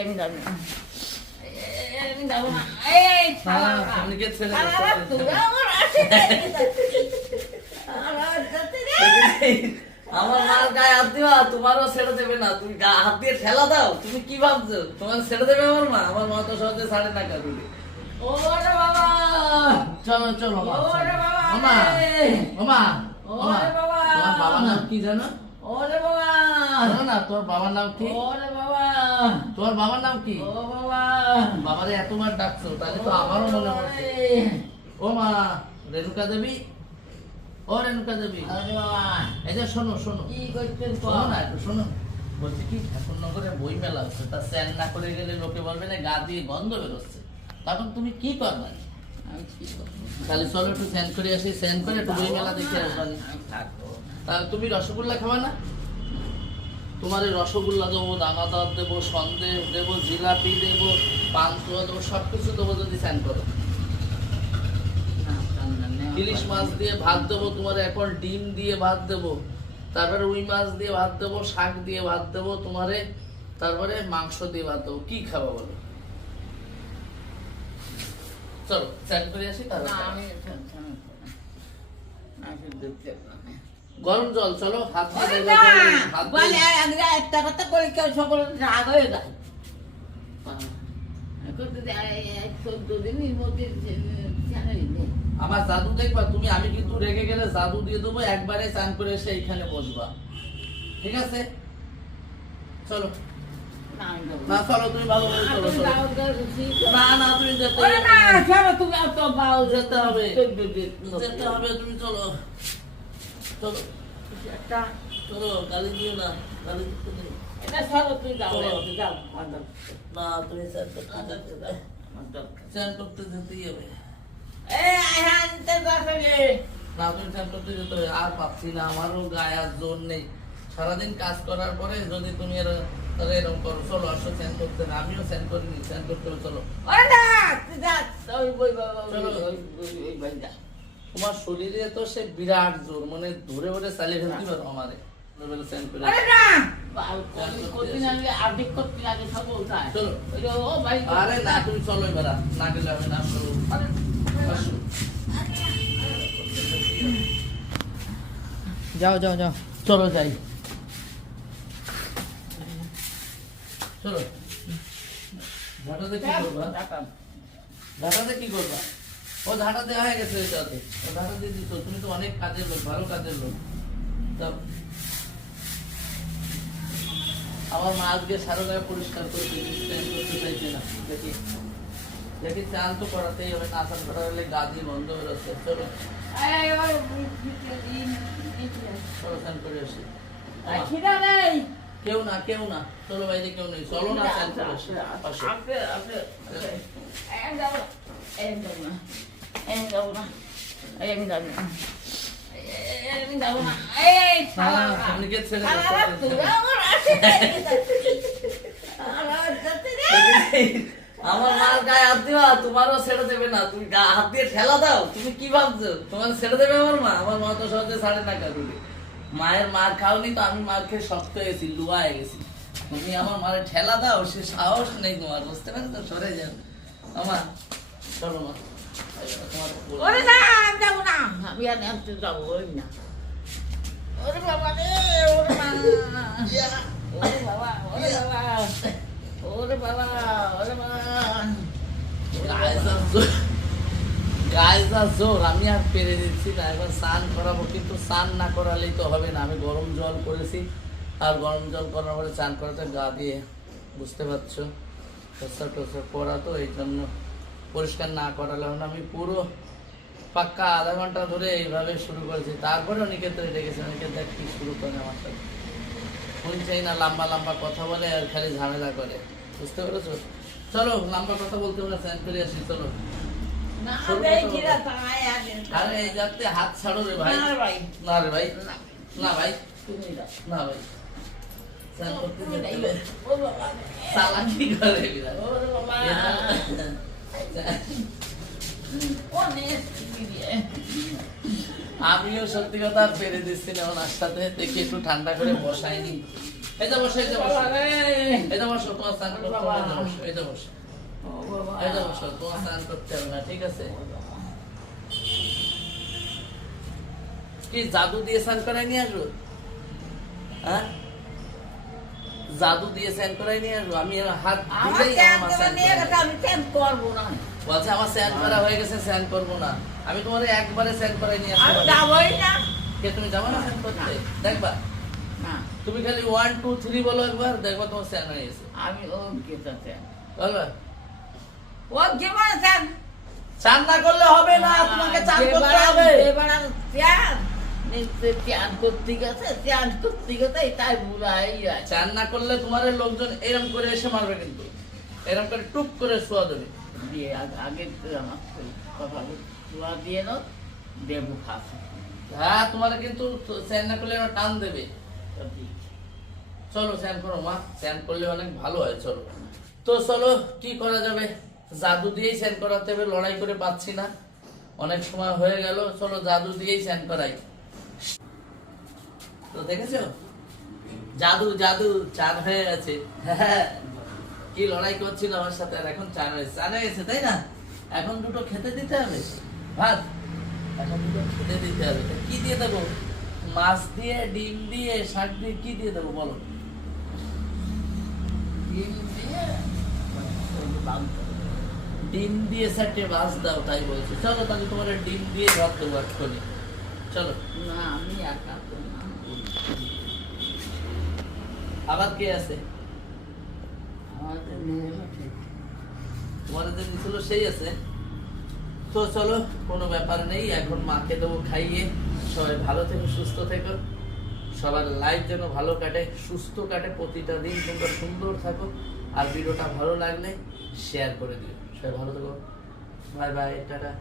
আমি যাব না আমি যাব না এই। আমার মার গায়ে হাত দিবা তোমারও ছেড়ে দেবে না তুমি গা হাত দিয়ে ঠেলা দাও তুমি কি ভাবছ তোমার ছেড়ে দেবে আমার মা আমার মা তো সহজে ছাড়ে না কারুরে ওরে বাবা চলো চলো ওরে বাবা মামা মামা ওরে বাবা। তোমার বাবার নাম কি জানো ওরে বাবা তোর বাবার নাম কি? ওরে বাবা। তোমার বাবার নাম কি? ও বাবা। বাবারে এতবার ডাকছো তাহলে তো আমারও মনে পড়ছে। ও মা রেণুকা দেবী? ও রেণুকা দেবী। এই যে শোনো শোনো। কি করছেন শোনো না একটু শোনো। বলছি কি ঠাকুরনগরে বই মেলা হচ্ছে। তা স্যান না করে গেলে লোকে বলবে না গা দিয়ে গন্ধ বেরোচ্ছে। তখন তুমি কি করবে? আমি কি করব? তাহলে চলো একটু স্যান করে আসি স্যান করে একটু বই মেলা দেখে তাহলে তুমি রসগোল্লা খাবে না? তোমার এই রসগোল্লা দেবো দানাদার দেবো সন্দেশ দেবো জিলাপি দেবো পান্তুয়া দেবো সব কিছু দেবো যদি স্যান করো। ইলিশ মাছ দিয়ে ভাত দেবো তোমার এখন ডিম দিয়ে ভাত দেবো তারপরে রুই মাছ দিয়ে ভাত দেবো শাক দিয়ে ভাত দেবো তোমারে তারপরে মাংস দিয়ে ভাত দেবো। কি খাব বলো? চলো স্যান করে আসি তারপর আমি গরম জল চলো হাত বলে একটা কথা করে কেউ সকলে রাগ হয়ে যায়? আমার জাদু দেখবা তুমি আমি কিন্তু রেগে গেলে জাদু দিয়ে দেবো একবারে চান করে এসে এইখানে বসবা। ঠিক আছে? চলো। না। চলো তুমি ভালো করে না, চলো। না না তুমি যেতে হবে। যেতে হবে তুমি চলো। চলো একটা চলো গালি দিও না গালি দিতে নেই এটা চলো, তুই যাও, যাও, না তুমি স্যার করতে যেতে দাও আমার দরকার। স্যার করতে যেতেই হবে এই, আইহান, তোর দরকার নেই। না তুমি স্যার করতে যেতে হবে আর পাচ্ছি না আমারও গায়ে আর জোর নেই সারাদিন কাজ করার পরে যদি তুমি তাহলে এরকম করো চলো আসো স্যান করতে না আমিও স্যান করিনি স্যান করতে চলো চলো। তোমার শরীরে তো সে বিরাট জোর মানে ধরে ধরে চালিয়ে ফেলতে পারো আমারে। আরে না! তুমি চলো এবার না গেলে হবে না আসো। আসো। যাও যাও যাও। চলো যাই। চলো। কি করবা? টাকা- কি করবা? ও ঝাঁটা দেওয়া হয়ে গেছে এটাতে ও ঝাঁটা দিয়ে দিত তুমি তো অনেক কাজের লোক ভালো কাজের লোক তা আমার মা আজকে সারা জায়গা পরিষ্কার করে করতে চাইছে না দেখি দেখি চান তো করাতেই হবে না চান করা হলে গা দিয়ে বন্ধ চলো ওই, এই, এই, চলো স্নান করে আসি। কেউ না কেউ না চলো বাইরে কেউ নেই চলো না স্নান করে আসি আমি যাব না। এই, আমি যাব না। আমি যাব না। এই। হ্যাঁ। আমার গায়ে হাত দিবা তোমারও ছেড়ে দেবে না তুমি গা হাত দিয়ে ঠেলা দাও তুমি কি ভাবছ তোমার ছেড়ে দেবে আমার মা আমার মা তো সহজে ছাড়ে না কারুরে মায়ের মার খাওনি তো আমি মার খেয়ে শক্ত হয়ে গেছি লুয়া হয়ে গেছি তুমি আমার মারে ঠেলা দাও সে সাহস নেই তোমার বুঝতে পারছ তো সরে যাও আমার চলো মা ওরে না, আমি যাব না। আমি আর আনতে যাব, ওই না। ওরে বাবা রে, ওরে মা। ওরে বাবা, ওরে বাবা। ওরে বাবা, ওরে বাবা। গায়ে যা জোর- আমি আর পেরে দিচ্ছি না এবার স্নান করাবো কিন্তু স্নান না করালেই তো হবে না আমি গরম জল করেছি আর গরম জল করার পরে স্নান করাতে গা দিয়ে বুঝতে পারছ প্রস্তাব টস্তাব করা তো এই জন্য পরিষ্কার না করালে হবে আমি পুরো পাক্কা আধা ঘণ্টা ধরে এইভাবে শুরু করেছি। তারপরে রেখেছে অনেকে দেখ কি শুরু করে আমার সাথে। শুনছেই না লম্বা লম্বা কথা বলে আর খালি ঝামেলা করে। বুঝতে পেরেছ? চলো লম্বা কথা বলতে বলে স্যান করে আসি চলো। আরে এই যাতে হাত ছাড়ো রে ভাই। না রে ভাই। না ভাই। না, না ভাই। চালাকি করে আমিও সত্যি কথা পেরে দিচ্ছি না, ওনার সাথে। দেখি একটু ঠান্ডা করে বসাইনি। এই যে বসো, এই বসো। তোমার স্নান করতে হবে এই বসো যে বসো। তোমার স্নান করতে হবে না, ঠিক আছে? কি জাদু দিয়ে স্নান করাই নিয়ে আসব? হ্যাঁ? জাদু দিয়ে স্নান করাই নিয়ে আসব। আমি হাত দিলেই আমার স্নান আমি করব না। বলছে আমার স্নান করা হয়ে গেছে স্নান করব না। আমি তোমার একবারে স্নান করাই নিয়ে আসব। যাবোই না। কে তুমি যাব না স্নান করতে? দেখবা। তুমি খালি ওয়ান টু থ্রি বলো একবার দেখবা তোমার স্নান হয়ে গেছে। আমি ওর গেছে চ্যান। বলবা? ওর জীবনে চ্যান। চান না করলে হবে না তোমাকে চান করতে হবে। চ্যান, নিশ্চয় চ্যান করতে গেছে, চ্যান করতে গেছে, তাই বুড়াই। চান না করলে তোমার লোকজন এরম করে এসে মারবে কিন্তু। এরম করে করে শোয়া দেবে। দিয়ে আগ- আমার কথা দিয়ে নাও, দেবো খাসি। হ্যাঁ তোমার কিন্তু স্যান না করলে টান দেবে। চলো স্যান করো মা স্যান করলে অনেক ভালো হয় চলো। তো চলো কি করা যাবে? জাদু দিয়েই স্যান করাতে হবে লড়াই করে পাচ্ছি না। অনেক সময় হয়ে গেল চলো জাদু দিয়েই স্যান করাই। তো দেখেছ? জাদু জাদু চান হয়ে গেছে। কি লড়াই করছিল আমার সাথে আর এখন চান হয়েছে। চান হয়ে গেছে তাই না? এখন দুটো খেতে দিতে হবে। ভাত? এখন দুটো খেতে দিতে হবে। কি দিয়ে দেবো? মাছ দিয়ে ডিম দিয়ে শাক দিয়ে কি দিয়ে দেবো বলো? ডিম দিয়ে, ডিম দিয়ে চারটে মাছ দাও তাই বলছি। চলো তাহলে তোমার ডিম দিয়ে ভাত দেবো এক্ষুনি। চলো। না, আমি একা তো না। আবার কে আছে? আমাদের ঠিক। তোমার যে ছিল সেই আছে। তো চলো কোনো ব্যাপার নেই এখন মাকে দেবো খাইয়ে। সবাই ভালো থেকো সুস্থ থেকো। সবার লাইফ যেন ভালো কাটে সুস্থ কাটে প্রতিটা দিন তোমরা সুন্দর থাকো। আর ভিডিওটা ভালো লাগলে শেয়ার করে দিও। সবাই ভালো থেকো। Bye bye tata.